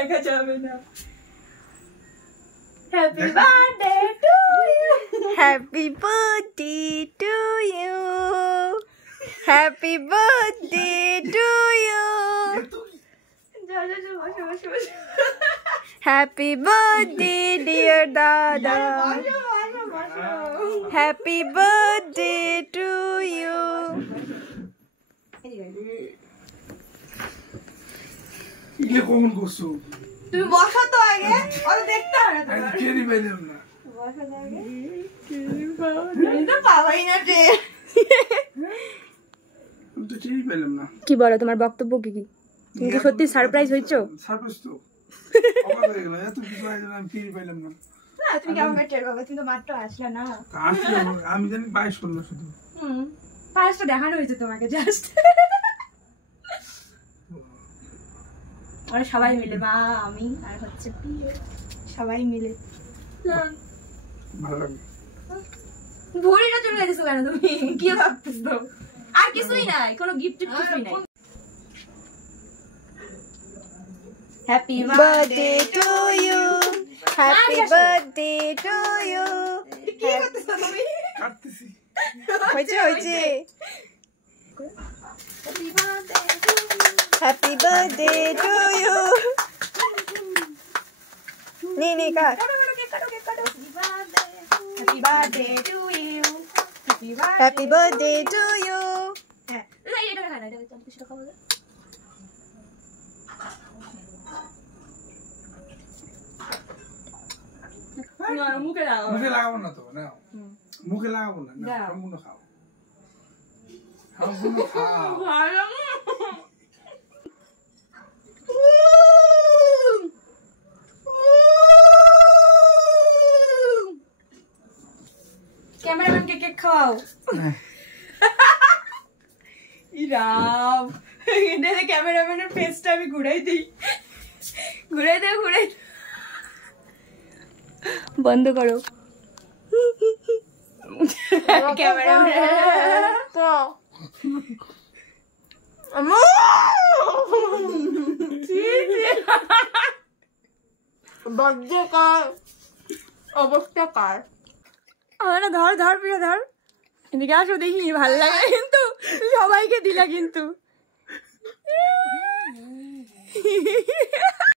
দেখা যাবে না। Happy birthday to you, happy birthday to you, happy birthday to you, happy birthday dear দাদা, happy birthday to you. কখন করছো তুমি বসো তো আগে, ওটা দেখতে হবে না। কেরি পাইলাম না, বসো তো আগে, তুমি তো পাবাই না রে। আমি তো কেরি পাইলাম না। কি বলো, তোমার বক্তব্য কি? তুমি কি সত্যি সারপ্রাইজ হয়েছো? সারপ্রাইজ তো অবাক হয়ে গেল, এত কিছু আয়োজন আমি কেরি পাইলাম না। না তুমি কেমন টের পাবে, তুমি তো মাত্র আসলে না। আমি জানি 22 করলো শুধু। ফার্স্ট দেখানো হয়েছে তোমাকে জাস্ট। আর সবাই মিলে, মা আমি আর হচ্ছে পিয়ে সবাই মিলে। ভালো লাগে। ভুড়িটা চলে গেছো কেন তুমি? কি ভাবতেছো? আর কিছুই নাই, কোনো গিফট কিছুই নাই। Happy birthday to you, happy birthday to you. কি করতেছো তুমি? কাটতেছি। হয়েছে হয়েছে। Happy birthday to you, happy birthday to you. নে নে কাট। Happy birthday to you, happy birthday to you. হ্যাঁ এটা খাই না, এটা আমি কিছু খাবো না। না মুখে দাও, মুখে লাগাবো না তো, না মুখে লাগাবো না, না সম্পূর্ণ খাও, সম্পূর্ণ খাও। ভালো ক্যামেরাম্যানকে কেক খাওয়াও। ইরাম, এটা ক্যামেরাম্যানের ফেসটা আমি ঘুরাই দিই, ঘুরাই দেও, ঘুরাই দেও। বন্ধ করো অবস্থা কার? আমার ধর ধর প্রিয় ধর, এদিকে আসো দেখি, ভালো লাগে কিন্তু সবাইকে দিলা কিন্তু।